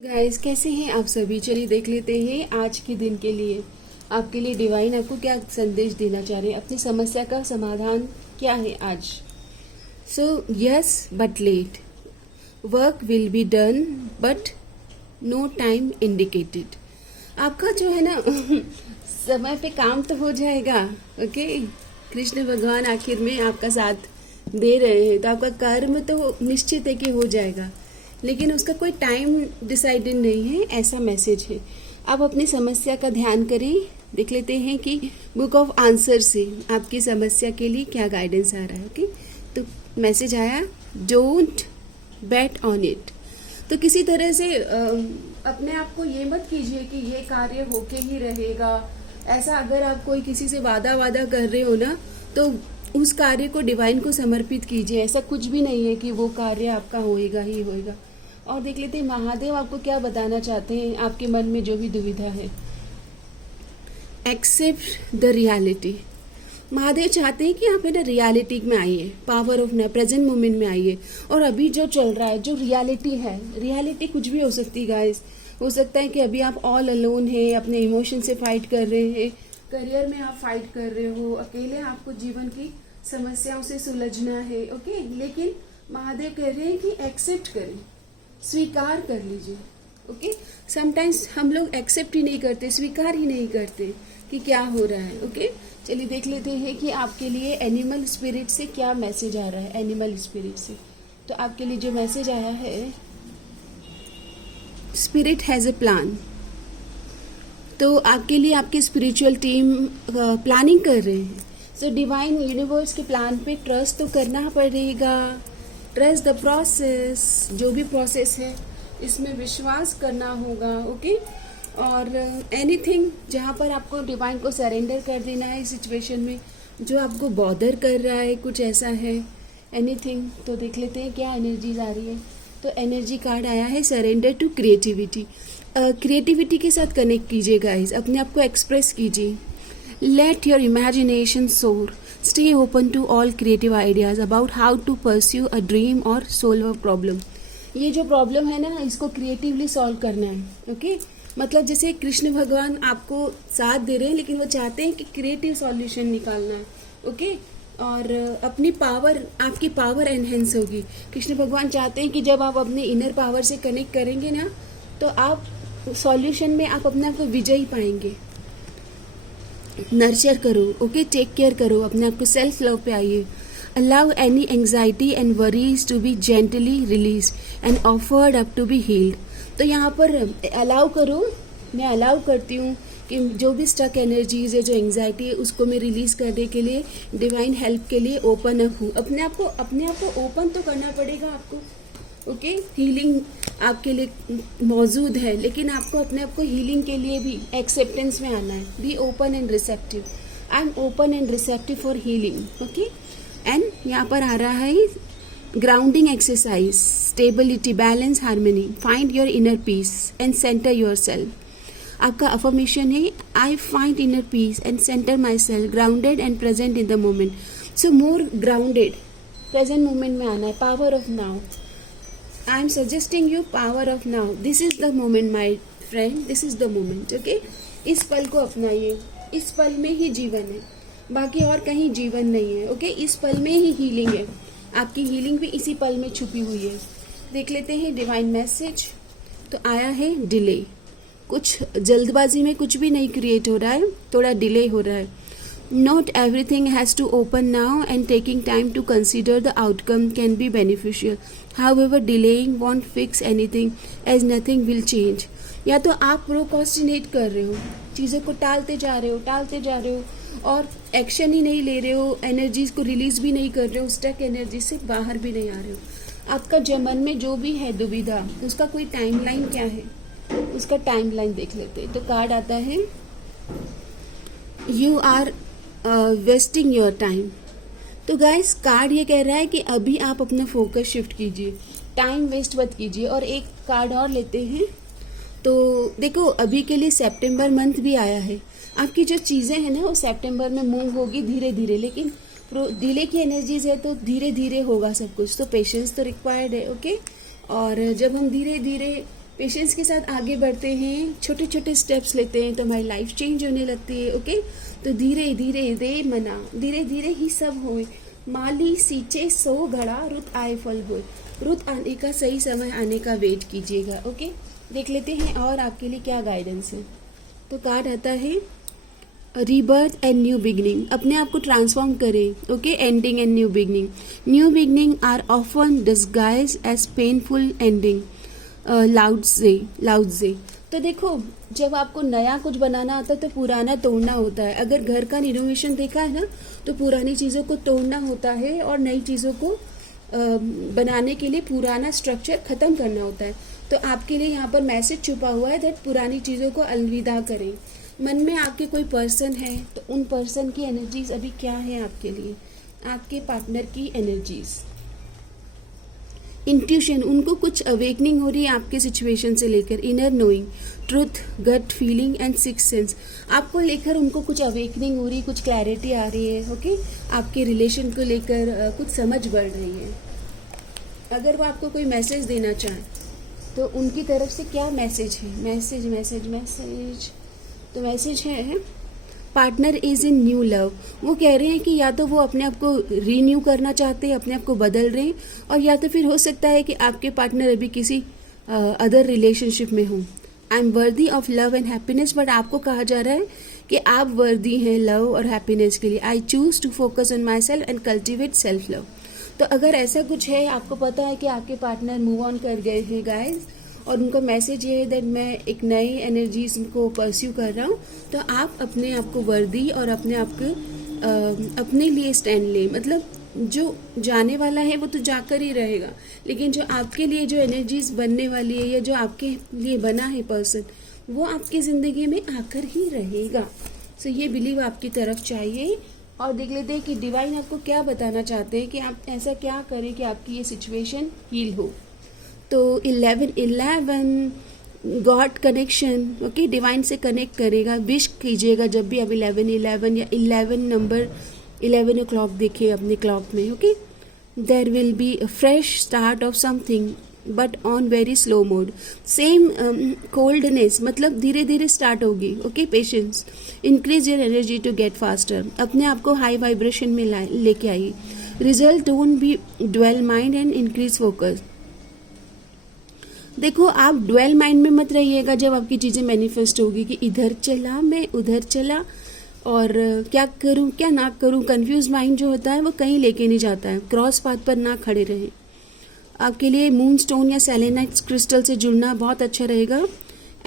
Guys कैसे हैं आप सभी। चलिए देख लेते हैं आज के दिन के लिए आपके लिए डिवाइन आपको क्या संदेश देना चाह रहे हैं। अपनी समस्या का समाधान क्या है आज। So yes but late, work will be done but no time indicated. आपका जो है ना समय पे काम तो हो जाएगा। ओके, कृष्ण भगवान आखिर में आपका साथ दे रहे हैं तो आपका कर्म तो निश्चित है कि हो जाएगा, लेकिन उसका कोई टाइम डिसाइडेड नहीं है, ऐसा मैसेज है। आप अपनी समस्या का ध्यान करें। देख लेते हैं कि बुक ऑफ आंसर से आपकी समस्या के लिए क्या गाइडेंस आ रहा है। ओके, तो मैसेज आया डोंट बेट ऑन इट। तो किसी तरह से अपने आप को ये मत कीजिए कि ये कार्य होके ही रहेगा। ऐसा अगर आप कोई किसी से वादा कर रहे हो ना, तो उस कार्य को डिवाइन को समर्पित कीजिए। ऐसा कुछ भी नहीं है कि वो कार्य आपका होएगा ही होएगा। और देख लेते हैं महादेव आपको क्या बताना चाहते हैं, आपके मन में जो भी दुविधा है। Accept the reality. महादेव चाहते हैं कि आप है ना रियलिटी में आइए, पावर ऑफ ना प्रेजेंट मोमेंट में आइए। और अभी जो चल रहा है, जो रियलिटी है, रियलिटी कुछ भी हो सकती है गाइस। हो सकता है कि अभी आप ऑल अलोन है, अपने इमोशन से फाइट कर रहे हैं, करियर में आप फाइट कर रहे हो, अकेले आपको जीवन की समस्याओं से सुलझना है। ओके, लेकिन महादेव कह रहे हैं कि एक्सेप्ट करें, स्वीकार कर लीजिए। ओके, समटाइम्स हम लोग एक्सेप्ट ही नहीं करते, स्वीकार ही नहीं करते कि क्या हो रहा है। ओके, चलिए देख लेते हैं कि आपके लिए एनिमल स्पिरिट से क्या मैसेज आ रहा है। एनिमल स्पिरिट से तो आपके लिए जो मैसेज आया है, स्पिरिट हैज अ प्लान। तो आपके लिए आपकी स्पिरिचुअल टीम प्लानिंग कर रहे हैं। सो डिवाइन यूनिवर्स के प्लान पे ट्रस्ट तो करना पड़ेगा। ट्रस्ट द प्रोसेस, जो भी प्रोसेस है इसमें विश्वास करना होगा। ओके, और एनीथिंग जहाँ पर आपको डिवाइन को सरेंडर कर देना है सिचुएशन में जो आपको बॉदर कर रहा है, कुछ ऐसा है एनीथिंग। तो देख लेते हैं क्या एनर्जीज आ रही है। तो एनर्जी कार्ड आया है सरेंडर टू क्रिएटिविटी। क्रिएटिविटी के साथ कनेक्ट कीजिए गाइस, अपने आप को एक्सप्रेस कीजिए। Let your imagination soar, stay open to all creative ideas about how to pursue a dream और सोल्व अ प्रॉब्लम। ये जो प्रॉब्लम है ना, इसको क्रिएटिवली सॉल्व करना है। ओके, मतलब जैसे कृष्ण भगवान आपको साथ दे रहे हैं, लेकिन वो चाहते हैं कि क्रिएटिव सॉल्यूशन निकालना है। ओके, और अपनी पावर, आपकी पावर एनहेंस होगी। कृष्ण भगवान चाहते हैं कि जब आप अपने इनर पावर से कनेक्ट करेंगे ना, तो आप सॉल्यूशन में आप अपने आप को विजयी पाएंगे। नर्चर करो, ओके, टेक केयर करो, अपने आप को सेल्फ लव पे आइए। Allow any anxiety and worries to be gently release and offered up to be healed. तो यहाँ पर अलाउ करो, मैं अलाउ करती हूँ कि जो भी स्टक एनर्जीज है, जो एंग्जाइटी है, उसको मैं रिलीज करने के लिए, डिवाइन हेल्प के लिए ओपन अप हूँ। अपने आप को ओपन तो करना पड़ेगा आपको। ओके, हीलिंग आपके लिए मौजूद है, लेकिन आपको अपने आप को हीलिंग के लिए भी एक्सेप्टेंस में आना है। Be open and receptive. I am open and receptive for healing. Okay, and यहाँ पर आ रहा है grounding exercise, stability, balance, harmony, find your inner peace and centre your self. आपका अफर्मेशन है I find inner peace and centre my self, grounded and present in the moment. So more grounded, present moment में आना है। Power of now, I am suggesting you power of now. This is the moment, my friend. This is the moment. Okay? इस पल को अपनाइए। इस पल में ही जीवन है, बाकी और कहीं जीवन नहीं है। ओके, इस पल में ही हीलिंग है। आपकी हीलिंग भी इसी पल में छुपी हुई है। देख लेते हैं डिवाइन मैसेज। तो आया है डिले। कुछ जल्दबाजी में कुछ भी नहीं क्रिएट हो रहा है, थोड़ा डिले हो रहा है। Not everything has to open now, and taking time to consider the outcome can be beneficial. However, delaying won't fix anything, as nothing will change. या तो आप प्रोक्रास्टिनेट कर रहे हो, चीज़ों को टालते जा रहे हो और एक्शन ही नहीं ले रहे हो, एनर्जीज को रिलीज भी नहीं कर रहे हो, स्टक एनर्जी से बाहर भी नहीं आ रहे हो। आपका जो मन में जो भी है दुविधा, उसका कोई टाइमलाइन क्या है, उसका टाइमलाइन देख लेते हैं। तो कार्ड आता है you are wasting your time. तो गाइस, कार्ड ये कह रहा है कि अभी आप अपना फोकस शिफ्ट कीजिए, टाइम वेस्ट मत कीजिए। और एक कार्ड और लेते हैं। तो देखो, अभी के लिए सितंबर मंथ भी आया है। आपकी जो चीज़ें हैं ना, वो सितंबर में मूव होगी धीरे धीरे, लेकिन डिले की एनर्जीज है तो धीरे धीरे होगा सब कुछ। तो पेशेंस तो रिक्वायर्ड है। ओके, और जब हम धीरे धीरे पेशेंस के साथ आगे बढ़ते हैं, छोटे छोटे स्टेप्स लेते हैं तो हमारी लाइफ चेंज होने लगती है। ओके, तो धीरे धीरे रे मना, धीरे धीरे ही सब होए, माली सींचे सो घड़ा, रुत आए फल होए। रुत आने का, सही समय आने का वेट कीजिएगा। ओके, देख लेते हैं और आपके लिए क्या गाइडेंस है। तो कार्ड आता है रीबर्थ एंड न्यू बिगनिंग, अपने आप को ट्रांसफॉर्म करें। Okay, ending and new beginning. New beginning are often disguise as painful ending. Lao Tzu. तो देखो, जब आपको नया कुछ बनाना आता है तो पुराना तोड़ना होता है। अगर घर का रिनोवेशन देखा है ना, तो पुरानी चीज़ों को तोड़ना होता है और नई चीज़ों को बनाने के लिए पुराना स्ट्रक्चर ख़त्म करना होता है। तो आपके लिए यहाँ पर मैसेज छुपा हुआ है दैट पुरानी चीज़ों को अलविदा करें। मन में आपके कोई पर्सन है तो उन पर्सन की एनर्जीज अभी क्या है आपके लिए, आपके पार्टनर की एनर्जीज। इंट्यूशन, उनको कुछ अवेकनिंग हो रही है आपके सिचुएशन से लेकर। Inner knowing, truth, gut feeling and six sense, आपको लेकर उनको कुछ अवेकनिंग हो रही है, कुछ क्लैरिटी आ रही है। ओके, आपके रिलेशन को लेकर कुछ समझ बढ़ रही है। अगर वो आपको कोई मैसेज देना चाहें तो उनकी तरफ से क्या मैसेज है? मैसेज मैसेज मैसेज तो मैसेज है partner is in new love. वो कह रहे हैं कि या तो वो अपने आप को रीन्यू करना चाहते हैं, अपने आप को बदल रहे हैं, और या तो फिर हो सकता है कि आपके पार्टनर अभी किसी अदर रिलेशनशिप में हों। I am worthy of love and happiness, but आपको कहा जा रहा है कि आप वर्दी हैं लव और हैप्पीनेस के लिए। I choose to focus on myself and cultivate self love. तो अगर ऐसा कुछ है, आपको पता है कि आपके पार्टनर मूव ऑन कर गए हैं गाइज, और उनका मैसेज ये है दैट मैं एक नई एनर्जीज को परस्यू कर रहा हूँ, तो आप अपने आप को वर्दी और अपने आप को अपने लिए स्टैंड लें। मतलब जो जाने वाला है वो तो जाकर ही रहेगा, लेकिन जो आपके लिए जो एनर्जीज बनने वाली है या जो आपके लिए बना है पर्सन, वो आपकी ज़िंदगी में आकर ही रहेगा। सो ये बिलीव आपकी तरफ चाहिए। और देख लेते हैं कि डिवाइन आपको क्या बताना चाहते हैं कि आप ऐसा क्या करें कि आपकी ये सिचुएशन हील हो। तो 11 गॉड कनेक्शन, ओके, डिवाइन से कनेक्ट करेगा। विश कीजिएगा जब भी आप 11 या 11 नंबर 11 o'clock देखें अपने क्लॉक में। Okay, there will be a fresh start of something but on very slow mode. Same coldness, मतलब धीरे धीरे स्टार्ट होगी। Okay, patience, increase your energy to get faster, अपने आप को हाई वाइब्रेशन में लेके आइए। Result don't be dwell mind and increase focus. देखो, आप ड्वेल माइंड में मत रहिएगा जब आपकी चीज़ें मैनिफेस्ट होगी कि इधर चला मैं उधर चला और क्या करूं क्या ना करूं। कंफ्यूज माइंड जो होता है वो कहीं लेके नहीं जाता है। क्रॉस पाथ पर ना खड़े रहें। आपके लिए मून स्टोन या सेलेनाइट क्रिस्टल से जुड़ना बहुत अच्छा रहेगा।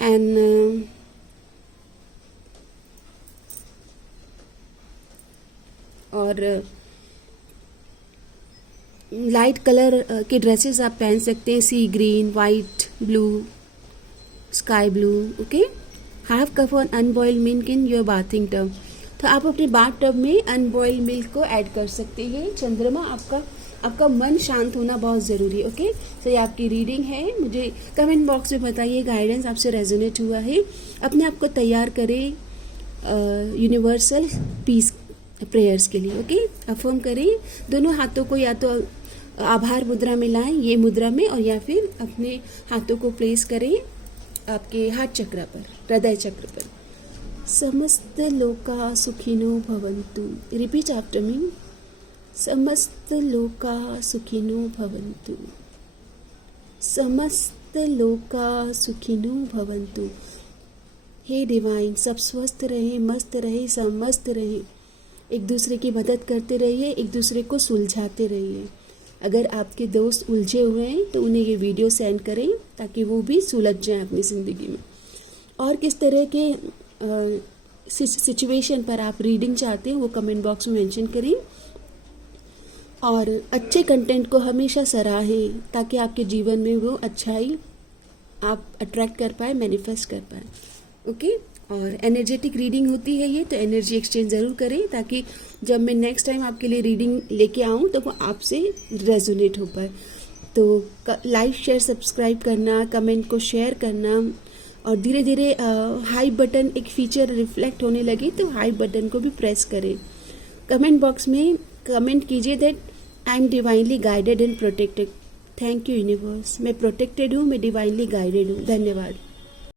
एंड और लाइट कलर के ड्रेसेस आप पहन सकते हैं, sea green, white, blue, sky blue. Okay, half cup on unboiled milk in your bathing tub, तो आप अपने बाथ टब में अनबॉइल्ड मिल्क को ऐड कर सकते हैं। चंद्रमा, आपका मन शांत होना बहुत ज़रूरी है। ओके, तो ये आपकी रीडिंग है। मुझे कमेंट बॉक्स में बताइए गाइडेंस आपसे रेजोनेट हुआ है। अपने आप को तैयार करें यूनिवर्सल पीस प्रेयर्स के लिए। ओके, अफर्म करें, दोनों हाथों को या तो आभार मुद्रा में लाएं, ये मुद्रा में, और या फिर अपने हाथों को प्लेस करें आपके हार्ट चक्र पर, हृदय चक्र पर। समस्त लोका सुखिनो भवन्तु, रिपीट आफ्टर मी। समस्त लोका सुखिनो भवन्तु, समस्त लोका सुखिनो भवन्तु। हे डिवाइन, सब स्वस्थ रहे, मस्त रहे, समस्त रहे। एक दूसरे की मदद करते रहिए, एक दूसरे को सुलझाते रहिए। अगर आपके दोस्त उलझे हुए हैं तो उन्हें ये वीडियो सेंड करें ताकि वो भी सुलझ जाएं अपनी ज़िंदगी में। और किस तरह के सिचुएशन पर आप रीडिंग चाहते हैं वो कमेंट बॉक्स में मेंशन करें। और अच्छे कंटेंट को हमेशा सराहें ताकि आपके जीवन में वो अच्छाई आप अट्रैक्ट कर पाए, मैनिफेस्ट कर पाए। ओके, और एनर्जेटिक रीडिंग होती है ये, तो एनर्जी एक्सचेंज ज़रूर करें ताकि जब मैं नेक्स्ट टाइम आपके लिए रीडिंग लेके आऊँ तो वो आपसे रेजोनेट हो पाए। तो लाइक, शेयर, सब्सक्राइब करना, कमेंट को शेयर करना, और धीरे धीरे हाई बटन एक फीचर रिफ्लेक्ट होने लगे तो हाई बटन को भी प्रेस करें। कमेंट बॉक्स में कमेंट कीजिए that I am divinely guided and protected. Thank you universe. मैं प्रोटेक्टेड हूँ, मैं डिवाइनली गाइडेड हूँ। धन्यवाद।